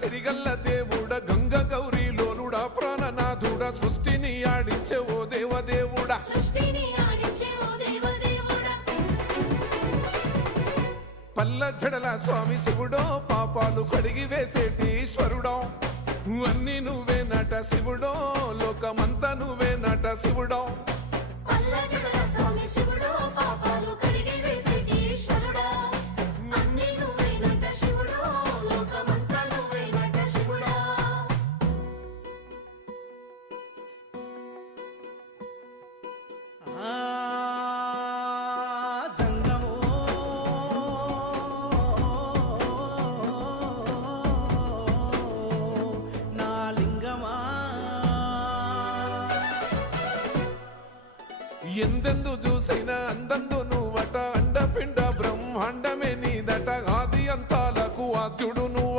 సిరిగల్ల దేవుడ గంగ గౌరీ లోలుడా ప్రాణనాథుడ సృష్టిని ఆడించే ఓ దేవదేవుడా పల్ల జడల స్వామి శివుడో పాపాలు కడిగి వేసేటి ఈశ్వరుడో అన్ని నువ్వే నట శివుడో లోకమంతా నువ్వే నట శివుడో ఎందెందు చూసైనా అందందు నువ్వట అండపిండ బ్రహ్మాండమే నీదట ఆది అంతాలకు ఆద్యుడు నువ్వట